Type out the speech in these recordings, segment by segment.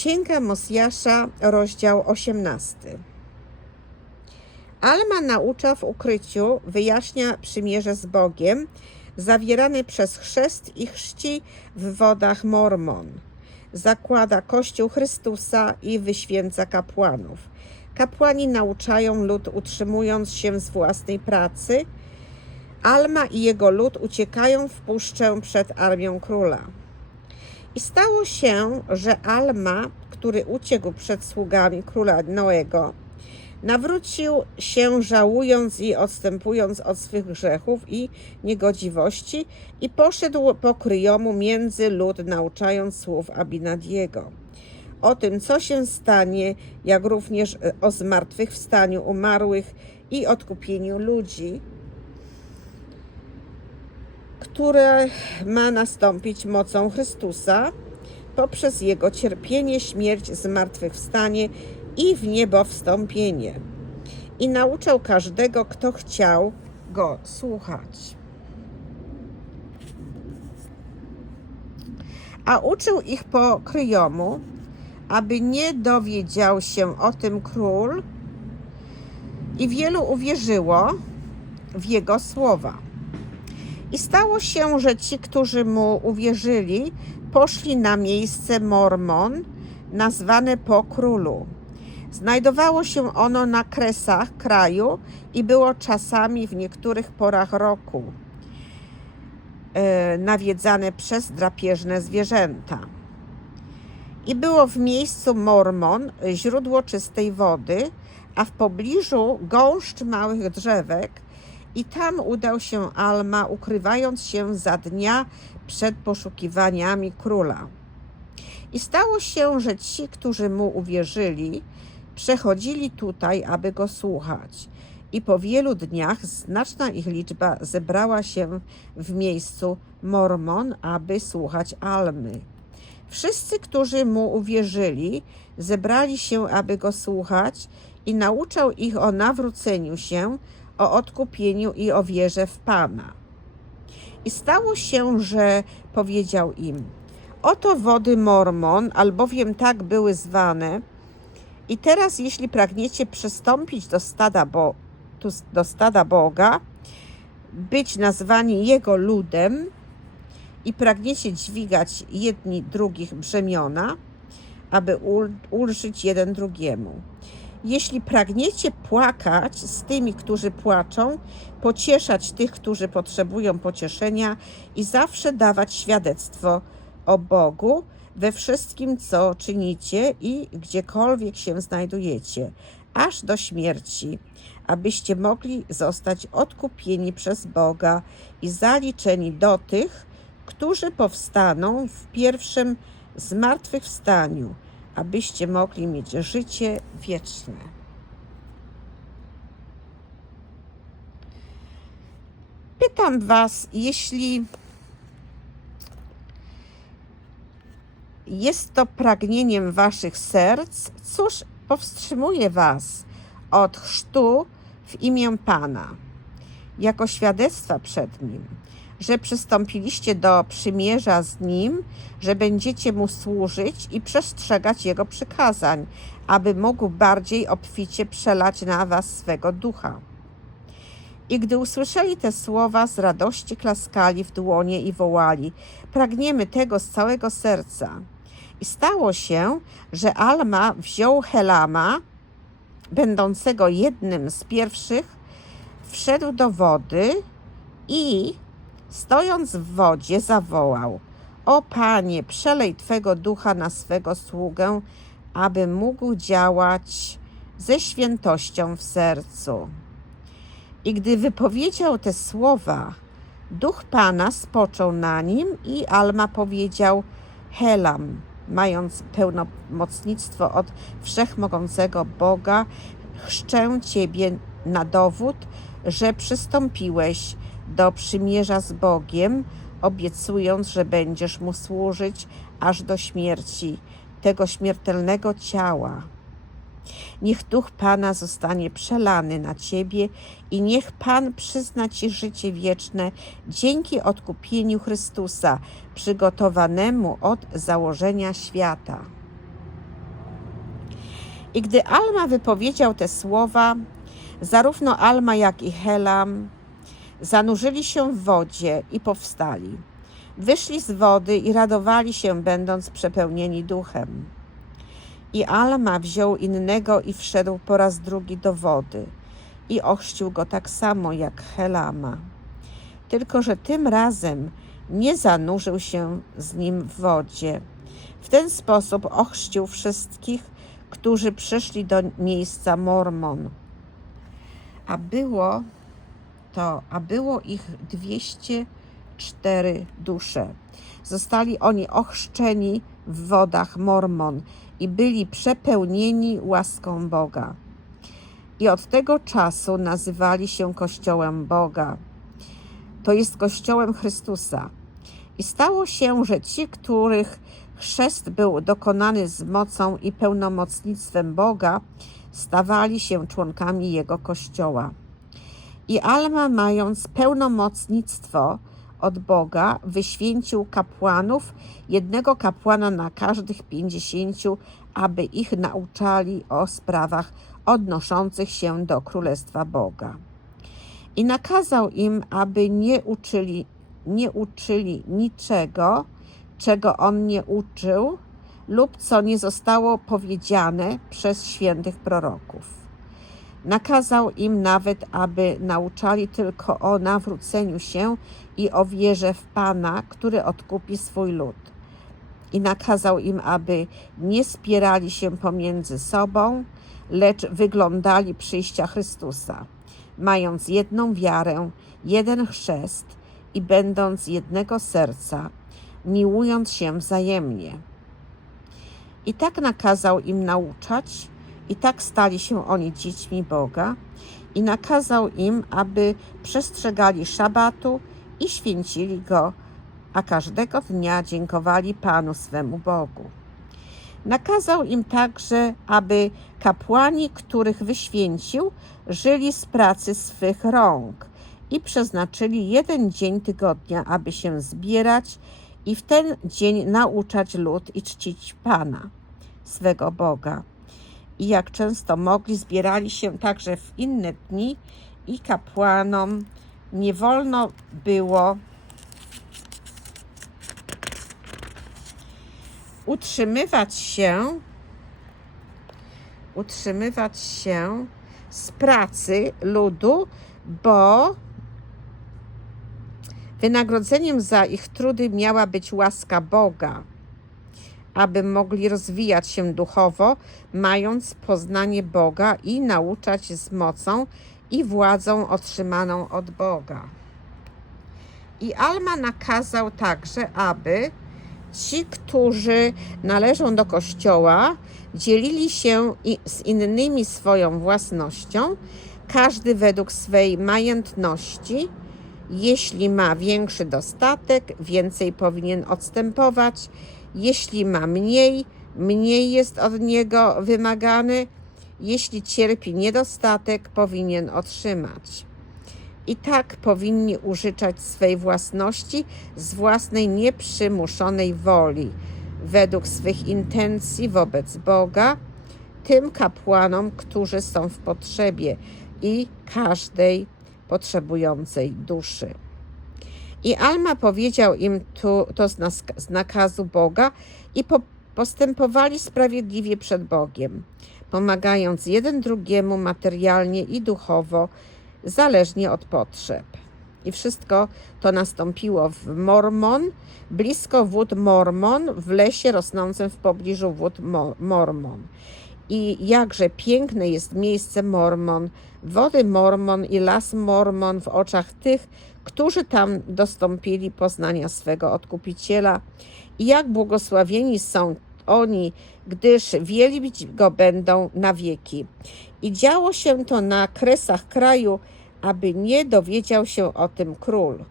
Księga Mosjasza, rozdział 18. Alma naucza w ukryciu, wyjaśnia przymierze z Bogiem, zawierany przez chrzest i chrzci w wodach Mormon. Zakłada Kościół Chrystusa i wyświęca kapłanów. Kapłani nauczają lud, utrzymując się z własnej pracy. Alma i jego lud uciekają w puszczę przed armią króla. I stało się, że Alma, który uciekł przed sługami króla Noego, nawrócił się żałując i odstępując od swych grzechów i niegodziwości i poszedł po kryjomu między lud, nauczając słów Abinadiego. O tym, co się stanie, jak również o zmartwychwstaniu umarłych i odkupieniu ludzi, które ma nastąpić mocą Chrystusa poprzez Jego cierpienie, śmierć, zmartwychwstanie i w niebo wstąpienie. I nauczał każdego, kto chciał go słuchać. A uczył ich po kryjomu, aby nie dowiedział się o tym król, i wielu uwierzyło w jego słowa. I stało się, że ci, którzy mu uwierzyli, poszli na miejsce Mormon, nazwane po królu. Znajdowało się ono na kresach kraju i było czasami w niektórych porach roku e, nawiedzane przez drapieżne zwierzęta. I było w miejscu Mormon źródło czystej wody, a w pobliżu gąszcz małych drzewek, i tam udał się Alma, ukrywając się za dnia przed poszukiwaniami króla. I stało się, że ci, którzy mu uwierzyli, przechodzili tutaj, aby go słuchać. I po wielu dniach znaczna ich liczba zebrała się w miejscu Mormon, aby słuchać Almy. Wszyscy, którzy mu uwierzyli, zebrali się, aby go słuchać, i nauczał ich o nawróceniu się, o odkupieniu i o wierze w Pana. I stało się, że powiedział im: Oto wody Mormon, albowiem tak były zwane. I teraz, jeśli pragniecie przystąpić do stada, bo, do stada Boga, być nazwani Jego ludem i pragniecie dźwigać jedni drugich brzemiona, aby ulżyć jeden drugiemu. Jeśli pragniecie płakać z tymi, którzy płaczą, pocieszać tych, którzy potrzebują pocieszenia i zawsze dawać świadectwo o Bogu we wszystkim, co czynicie i gdziekolwiek się znajdujecie, aż do śmierci, abyście mogli zostać odkupieni przez Boga i zaliczeni do tych, którzy powstaną w pierwszym zmartwychwstaniu abyście mogli mieć życie wieczne. Pytam Was, jeśli jest to pragnieniem Waszych serc, cóż powstrzymuje Was od chrztu w imię Pana, jako świadectwa przed Nim? Że przystąpiliście do przymierza z Nim, że będziecie Mu służyć i przestrzegać Jego przykazań, aby mógł bardziej obficie przelać na Was swego ducha. I gdy usłyszeli te słowa, z radości klaskali w dłonie i wołali: Pragniemy tego z całego serca. I stało się, że Alma wziął Helama, będącego jednym z pierwszych, wszedł do wody i Stojąc w wodzie, zawołał: O Panie, przelej Twego ducha na swego sługę, aby mógł działać ze świętością w sercu. I gdy wypowiedział te słowa, duch Pana spoczął na nim i Alma powiedział: Helam, mając pełnomocnictwo od wszechmogącego Boga, chrzczę Ciebie na dowód, że przystąpiłeś do przymierza z Bogiem, obiecując, że będziesz mu służyć aż do śmierci tego śmiertelnego ciała. Niech duch Pana zostanie przelany na ciebie i niech Pan przyzna ci życie wieczne dzięki odkupieniu Chrystusa, przygotowanemu od założenia świata. I gdy Alma wypowiedział te słowa, zarówno Alma, jak i Helam zanurzyli się w wodzie i powstali. Wyszli z wody i radowali się, będąc przepełnieni duchem. I Alma wziął innego i wszedł po raz drugi do wody i ochrzcił go tak samo jak Helama. Tylko, że tym razem nie zanurzył się z nim w wodzie. W ten sposób ochrzcił wszystkich, którzy przyszli do miejsca Mormon. A było to, a było ich 204 dusze. Zostali oni ochrzczeni w wodach Mormon i byli przepełnieni łaską Boga. I od tego czasu nazywali się Kościołem Boga. To jest Kościołem Chrystusa. I stało się, że ci, których chrzest był dokonany z mocą i pełnomocnictwem Boga, stawali się członkami Jego Kościoła. I Alma, mając pełnomocnictwo od Boga, wyświęcił kapłanów, jednego kapłana na każdych pięćdziesięciu, aby ich nauczali o sprawach odnoszących się do Królestwa Boga. I nakazał im, aby nie uczyli, nie uczyli niczego, czego on nie uczył, lub co nie zostało powiedziane przez świętych proroków. Nakazał im nawet, aby nauczali tylko o nawróceniu się i o wierze w Pana, który odkupi swój lud. I nakazał im, aby nie spierali się pomiędzy sobą, lecz wyglądali przyjścia Chrystusa, mając jedną wiarę, jeden chrzest i będąc jednego serca, miłując się wzajemnie. I tak nakazał im nauczać, i tak stali się oni dziećmi Boga, i nakazał im, aby przestrzegali szabatu i święcili go, a każdego dnia dziękowali Panu swemu Bogu. Nakazał im także, aby kapłani, których wyświęcił, żyli z pracy swych rąk i przeznaczyli jeden dzień tygodnia, aby się zbierać i w ten dzień nauczać lud i czcić Pana, swego Boga. I jak często mogli, zbierali się także w inne dni i kapłanom nie wolno było utrzymywać się utrzymywać się z pracy ludu, bo wynagrodzeniem za ich trudy miała być łaska Boga, aby mogli rozwijać się duchowo, mając poznanie Boga i nauczać z mocą i władzą otrzymaną od Boga. I Alma nakazał także, aby ci, którzy należą do kościoła, dzielili się z innymi swoją własnością, każdy według swej majętności. Jeśli ma większy dostatek, więcej powinien odstępować. Jeśli ma mniej, mniej jest od niego wymagany. Jeśli cierpi niedostatek, powinien otrzymać. I tak powinni użyczać swej własności z własnej nieprzymuszonej woli, według swych intencji wobec Boga, tym kapłanom, którzy są w potrzebie i każdej potrzebującej duszy. I Alma powiedział im tu, to z, z nakazu Boga i po, postępowali sprawiedliwie przed Bogiem, pomagając jeden drugiemu materialnie i duchowo, zależnie od potrzeb. I wszystko to nastąpiło w Mormon, blisko wód Mormon, w lesie rosnącym w pobliżu wód Mo- Mormon. I jakże piękne jest miejsce Mormon, wody Mormon i las Mormon w oczach tych, którzy tam dostąpili poznania swego Odkupiciela. I jak błogosławieni są oni, gdyż wielbić go będą na wieki. I działo się to na kresach kraju, aby nie dowiedział się o tym król.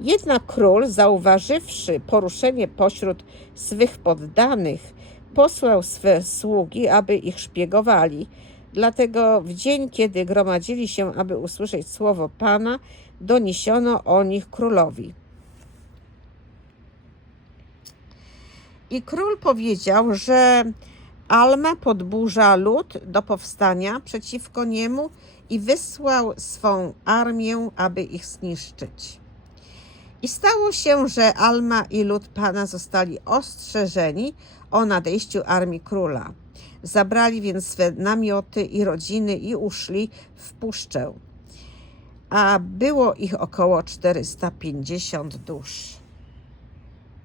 Jednak król, zauważywszy poruszenie pośród swych poddanych, posłał swe sługi, aby ich szpiegowali. Dlatego w dzień, kiedy gromadzili się, aby usłyszeć słowo Pana, doniesiono o nich królowi. I król powiedział, że Alma podburza lud do powstania przeciwko niemu i wysłał swą armię, aby ich zniszczyć. I stało się, że Alma i lud Pana zostali ostrzeżeni o nadejściu armii króla. Zabrali więc swe namioty i rodziny i uszli w puszczę. A było ich około 450 dusz.